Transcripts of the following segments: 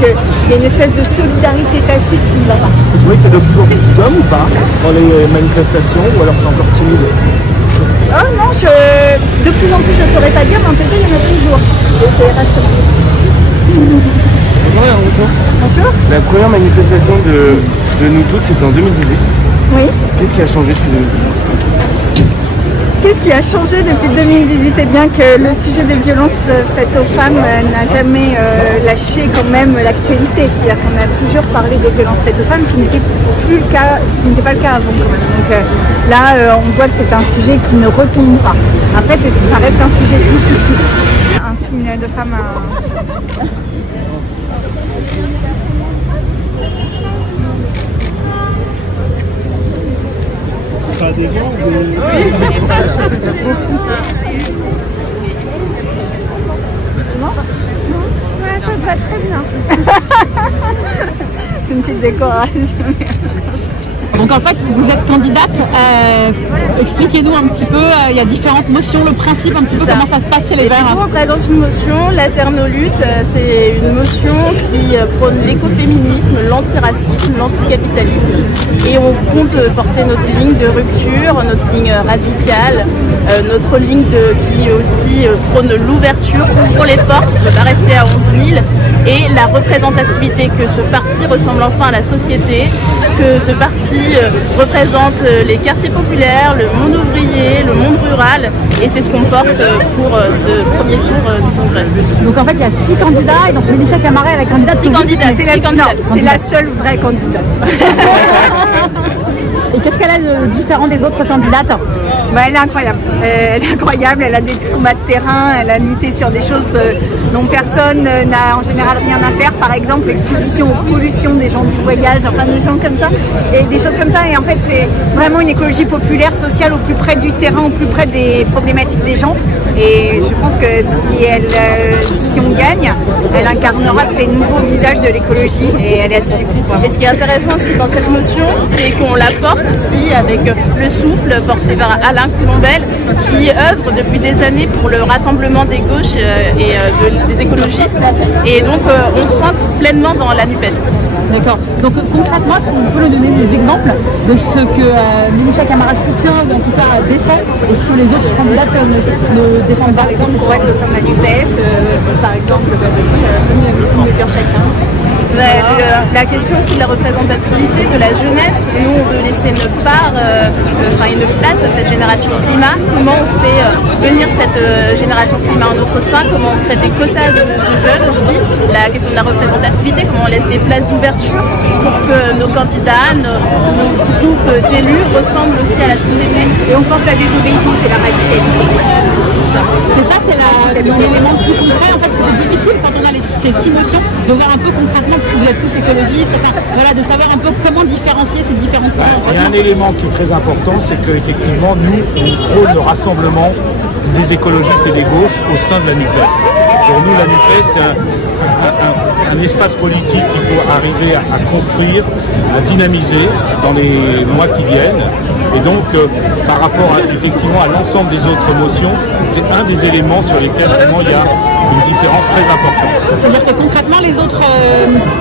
qu'il y a une espèce de solidarité tacite qui ne va pas. Vous trouvez qu'il y a de plus en plus d'hommes ou pas dans les manifestations, ou alors c'est encore timide? Oh non, de plus en plus je ne saurais pas dire, mais en tout cas il y en a toujours. Et ça reste comme ça. Bonjour. Bonjour. La première manifestation de nous toutes, c'était en 2018. Oui. Qu'est-ce qui a changé depuis 2018? Qu'est-ce qui a changé depuis 2018? Eh bien que le sujet des violences faites aux femmes n'a jamais lâché quand même l'actualité. C'est-à-dire qu'on a toujours parlé des violences faites aux femmes, ce qui n'était pas le cas avant quand même. Donc là, on voit que c'est un sujet qui ne retombe pas. Après, ça reste un sujet difficile. Un signe de femme à... Pas des gens, Non, ouais, ça va très bien. C'est une petite décoration. Donc en fait, vous êtes candidate, expliquez-nous un petit peu, il y a différentes motions, le principe un petit peu, comment ça se passe chez les Verts. On représente une motion, l'Aternolutte, c'est une motion qui prône l'écoféminisme, l'antiracisme, l'anticapitalisme, et on compte porter notre ligne de rupture, notre ligne radicale, notre ligne qui aussi prône l'ouverture, ouvre les portes, on ne peut pas rester à 11 000, et la représentativité, que ce parti ressemble enfin à la société, que ce parti représente les quartiers populaires, le monde ouvrier, le monde rural, et c'est ce qu'on porte pour ce premier tour du congrès. Donc en fait il y a 6 candidats et donc Mélissa Camara est la candidate. 6 candidats, c'est la seule vraie candidate. Et qu'est-ce qu'elle a de différent des autres candidates? Bah, elle est incroyable. Elle a des combats de terrain, elle a lutté sur des choses dont personne n'a en général rien à faire. Par exemple, l'exposition aux pollutions des gens du voyage, enfin des gens comme ça, et des choses comme ça. Et en fait, c'est vraiment une écologie populaire, sociale, au plus près du terrain, au plus près des problématiques des gens. Et je pense que si on gagne, elle incarnera ces nouveaux visages de l'écologie et elle est à suivre. Et ce qui est intéressant aussi dans cette motion, c'est qu'on la porte aussi avec le souffle porté par Alain Coulombelle, qui œuvre depuis des années pour le rassemblement des gauches et des écologistes. Et donc on sent pleinement dans la NUPES. D'accord. Donc concrètement, est-ce qu'on peut nous donner des exemples de ce que Mélissa Camara soutient, en tout cas défend, et ce que les autres candidates ne défendent pas? Par exemple, qu'on reste au sein de la NUPES, par exemple, une mesure chacun. La question aussi de la représentativité de la jeunesse, nous on veut laisser une part, une place à cette génération climat. Comment on fait venir cette génération climat en notre sein, comment on crée des quotas de jeunes aussi, la question de la représentativité, comment on laisse des places d'ouverture pour que nos candidats, nos groupes d'élus ressemblent aussi à la société. Et on pense que la désobéissance et la radicalité. C'est ça, c'est l'élément plus concret. En fait, c'est difficile quand on a ces 6 notions de voir un peu concrètement, parce que vous êtes tous écologistes, enfin, voilà, de savoir un peu comment différencier ces différentes formes. Il y a un élément qui est très important, c'est qu'effectivement, nous, on prône le rassemblement des écologistes et des gauches au sein de la NUPES. Pour nous, la NUPES, c'est un espace politique qu'il faut arriver à construire, à dynamiser dans les mois qui viennent. Et donc, par rapport effectivement à l'ensemble des autres motions, c'est un des éléments sur lesquels vraiment il y a une différence très importante. C'est-à-dire que concrètement, les autres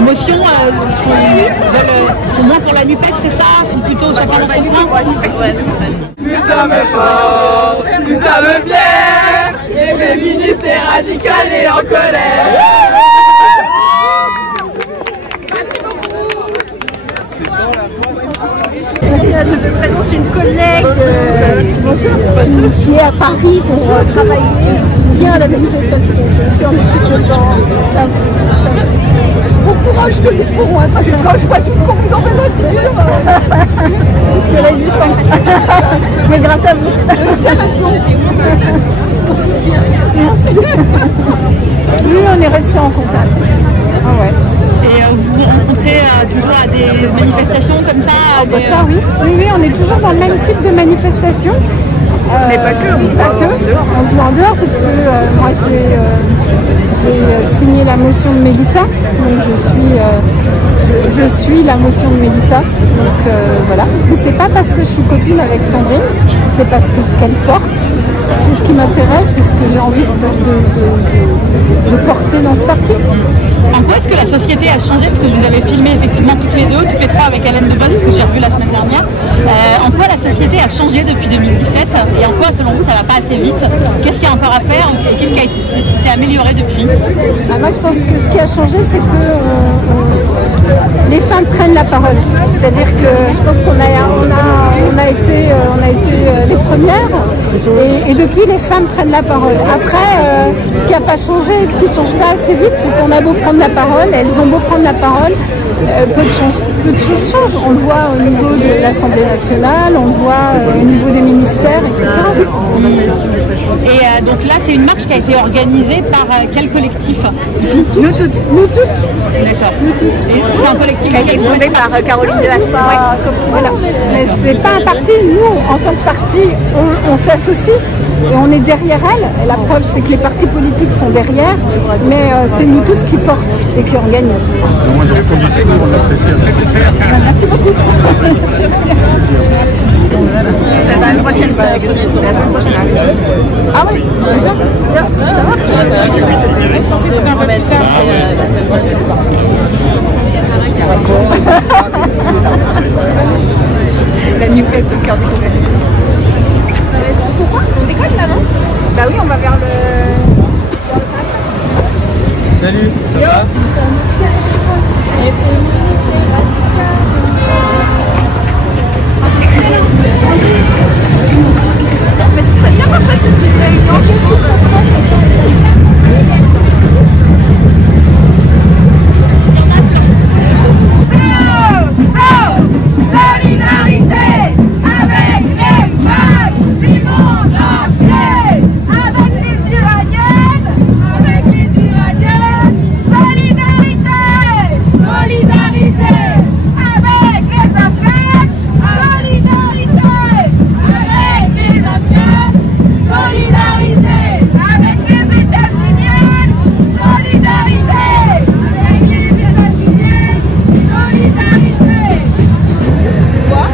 motions sont moins pour la NUPES, c'est ça? Sont plutôt chacun dans son coin? Nous sommes forts, nous sommes fiers, les féministes et radicales et en colère. Je me présente une collègue qui est à Paris pour travailler, vient à la manifestation. Je suis en équipe de temps. Bon courage, je te dis pour moi, parce que quand je vois tout ce qu'on vous emmène au dur, je résiste encore. Mais grâce à vous. T'as raison. On soutient. Merci. Oui, on est restés en contact. Ah ouais. Et vous vous rencontrez toujours à des manifestations comme ça? Ça oui. Oui, on est toujours dans le même type de manifestation. Mais pas que, on se voit en dehors. On se voit en dehors parce que moi j'ai signé la motion de Mélissa, donc je suis je suis la motion de Mélissa, donc voilà. Mais c'est pas parce que je suis copine avec Sandrine, c'est parce que ce qu'elle porte, c'est ce qui m'intéresse, c'est ce que j'ai envie de porter dans ce parti. En quoi est-ce que la société a changé? Parce que je vous avais filmé effectivement toutes les trois avec Hélène Debos, que j'ai revu la semaine dernière. En quoi la société a changé depuis 2017 et en quoi selon vous ça va pas assez vite? Qu'est-ce qu'il y a encore à faire et qu'est-ce qui s'est amélioré depuis? Moi je pense que ce qui a changé c'est que les femmes prennent la parole. C'est-à-dire que je pense qu'on a été les premières et depuis les femmes prennent la parole. Après, ce qui n'a pas changé, ce qui ne change pas assez vite, c'est qu'on a beau prendre la parole, elles ont beau prendre la parole, peu de choses changent. On le voit au niveau de l'Assemblée nationale, on le voit au niveau des ministères, etc. Et donc là, c'est une marche qui a été organisée par quel collectif? Nous toutes. Nous toutes. D'accord. Nous toutes. C'est un collectif qui a été fondé par Caroline de Haas. Voilà. Mais c'est pas un parti. Nous, en tant que parti, on s'associe et on est derrière elle. Et la preuve, c'est que les partis politiques sont derrière, mais c'est nous toutes qui portent et qui organisent. Merci beaucoup. C'est la semaine prochaine. C'est la semaine prochaine. Ah oui, déjà. La NUPES au cœur du Congrès. Pourquoi on décolle là, non? Bah oui, on va vers le... Salut, ça va? Mais ce serait bien qu'on fasse une petite réunion. Solidarité avec les femmes du monde entier, avec les Iraniennes, solidarité, solidarité avec les Afghans, solidarité avec les Afghans, solidarité avec les États-Uniennes, solidarité avec les États-Uniennes, solidarité. Quoi?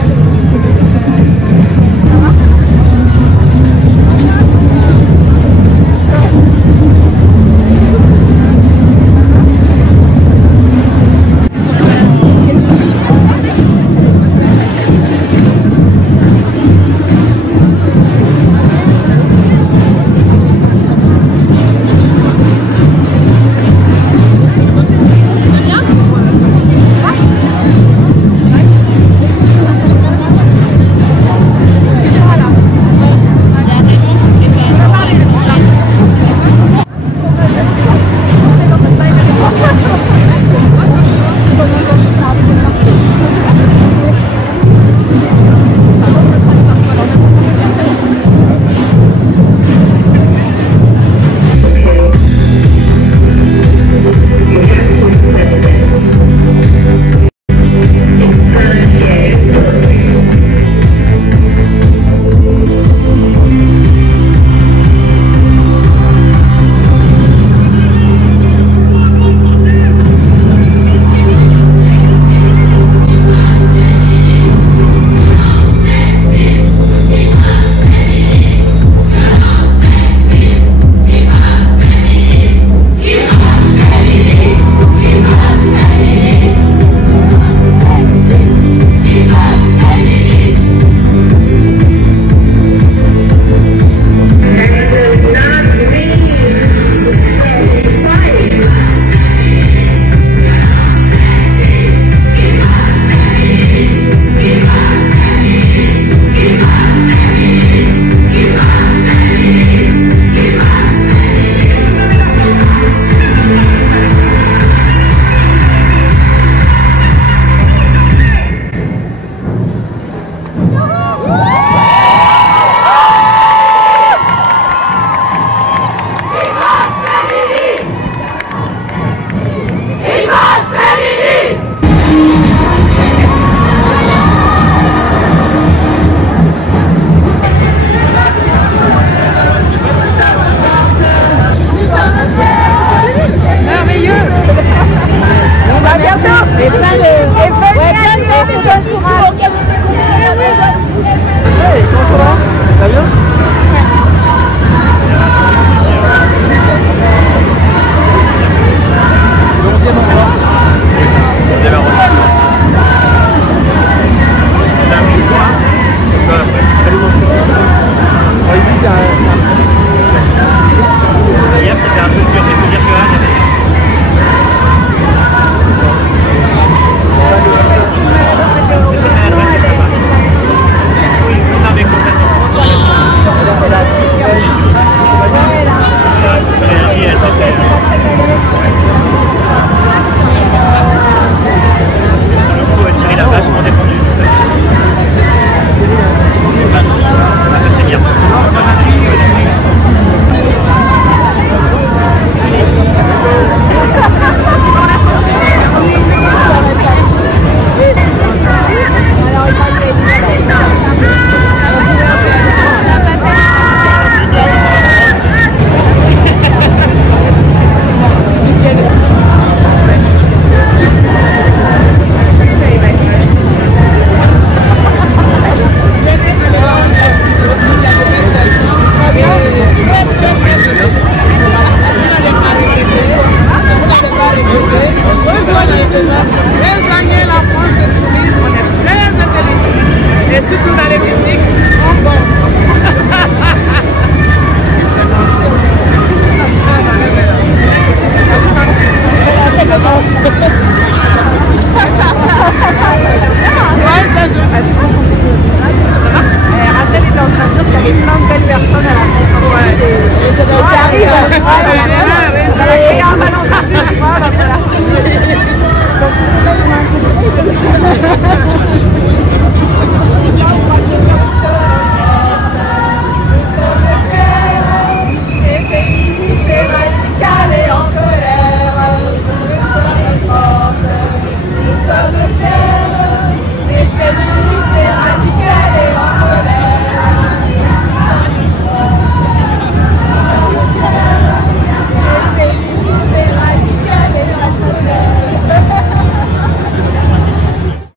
Merci.